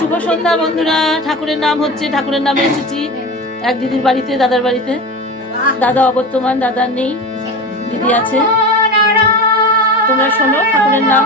শুভ সন্ধ্যা বন্ধুরা। ঠাকুরের নাম হচ্ছে, ঠাকুরের নামে এসেছি এক দিদির বাড়িতে, দাদার বাড়িতে। দাদা অবর্তমান, দাদা নেই, দিদি আছে। তোমরা শোনো ঠাকুরের নাম।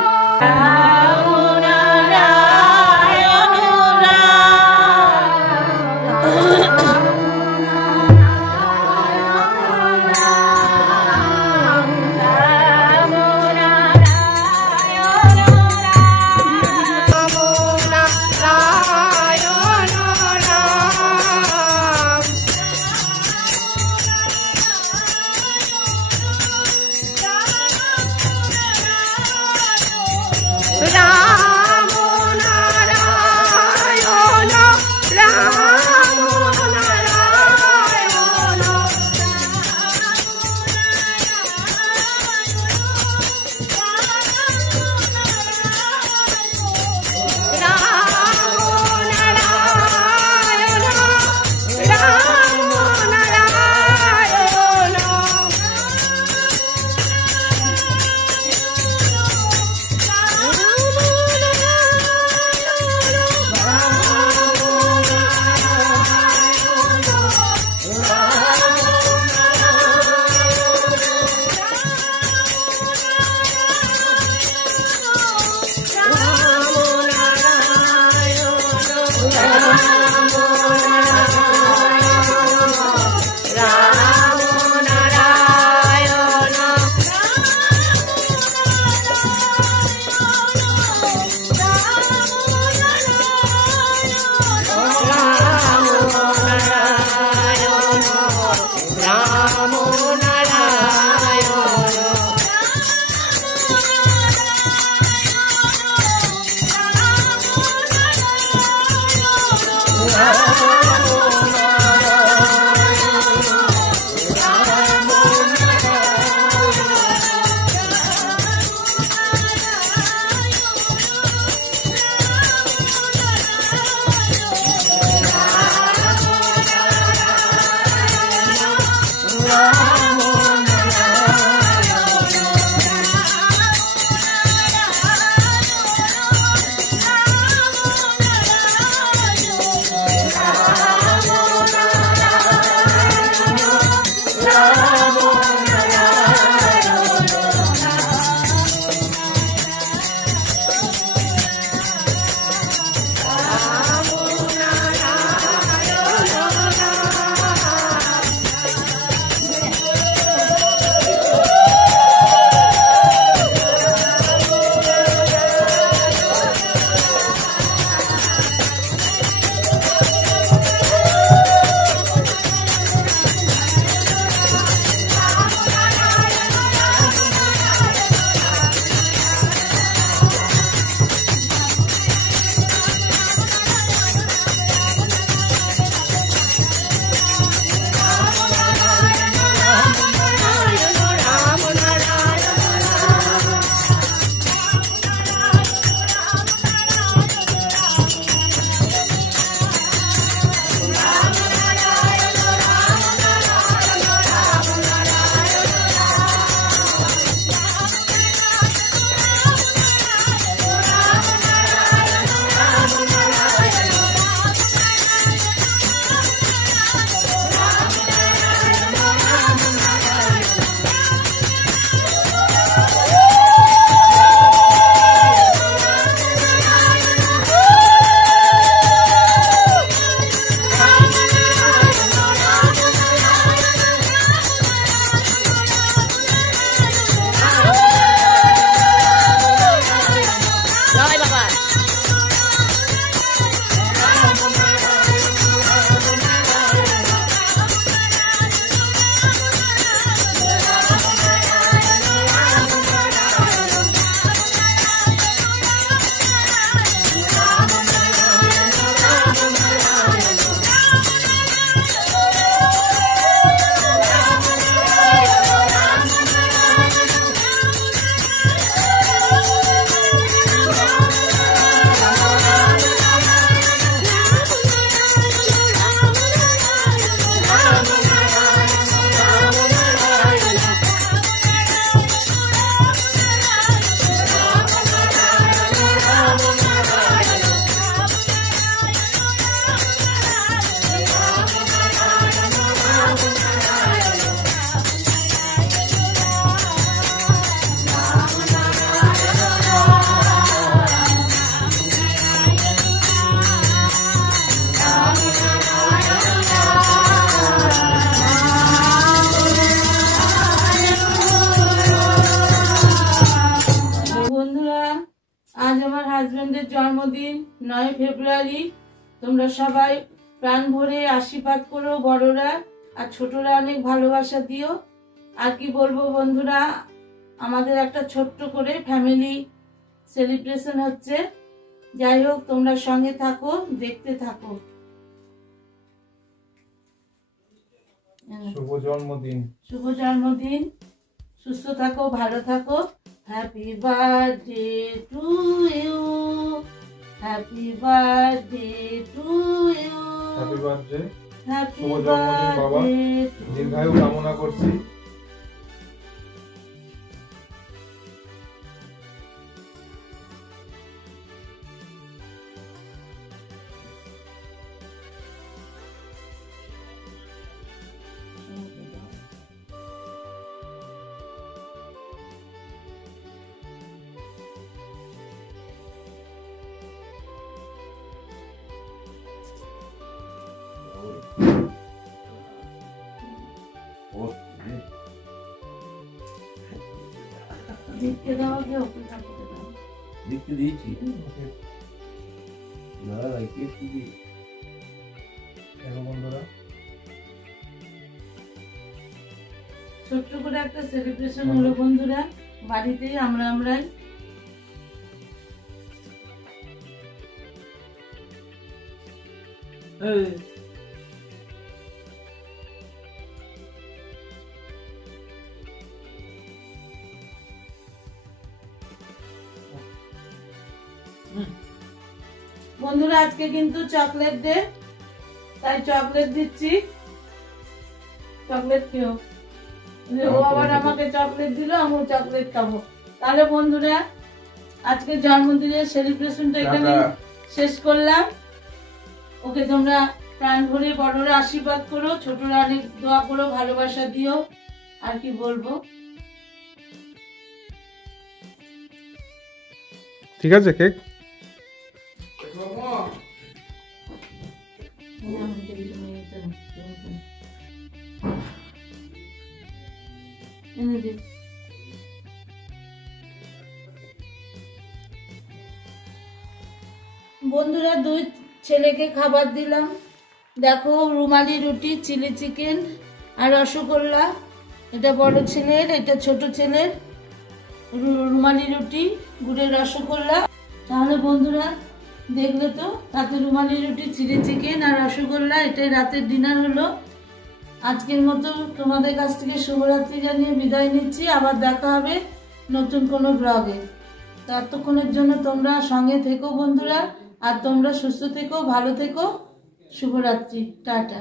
ঠাকুরের জন্মদিন 9 ফেব্রুয়ারি। তোমরা সবাই প্রাণ ভরে আশীর্বাদ করো, বড়রা আর ছোটরা অনেক ভালোবাসা দিও। আর কি বলবো বন্ধুরা, আমাদের একটা ছোট্ট করে ফ্যামিলি সেলিব্রেশন হচ্ছে। যাই হোক, তোমরা সঙ্গে থাকো, দেখতে থাকো। শুভ জন্মদিন। শুভ জন্মদিন, সুস্থ থাকো, ভালো থাকো। Happy birthday to you, happy birthday to you, happy birthday. Happy শুভ জন্মদিন বাবা, দীর্ঘায়ু কামনা করছি। দেখতে দাও, কে ওকে ঠাকুরকে দাও। দেখতে দিয়েছি না দেখতে দিই। দেখো বন্ধুরা, ছোট্ট করে একটা সেলিব্রেশন হলো বন্ধুরা, বাড়িতেই আমরাই। বন্ধুরা, আজকে কিন্তু চকলেট ডে, তাই চকলেট দিচ্ছি। চকলেট কেউ ও আবার আমাকে চকলেট দিল, আমিও চকলেট খাবো। তাহলে বন্ধুরা, আজকে জন্মদিনের সেলিব্রেশনটা এখানে শেষ করলাম। ওকে তোমরা প্রাণ ভরে বড়রা আশীর্বাদ করো, ছোটরা অনেক দোয়া করো, ভালোবাসা দিও। আর কি বলবো, ঠিক আছে কেক। এনে দিই। বন্ধুরা, 2 ছেলেকে খাবার দিলাম। দেখো, রুমালি রুটি, চিলি চিকেন আর রসগোল্লা। এটা বড় ছেলের, এটা ছোট ছেলের। রুমালি রুটি, গুড়ের রসগোল্লা। তাহলে বন্ধুরা, দেখলে তো, তাতে রুমালি রুটি, চিলি চিকেন আর রসগোল্লা। এটাই রাতের ডিনার হলো। আজকের মতো তোমাদের কাছ থেকে শুভরাত্রি জানিয়ে বিদায় নিচ্ছি। আবার দেখা হবে নতুন কোনো ব্লগে। ততক্ষণের জন্য তোমরা সঙ্গে থেকো বন্ধুরা, আর তোমরা সুস্থ থেকো, ভালো থেকো। শুভরাত্রি, টাটা।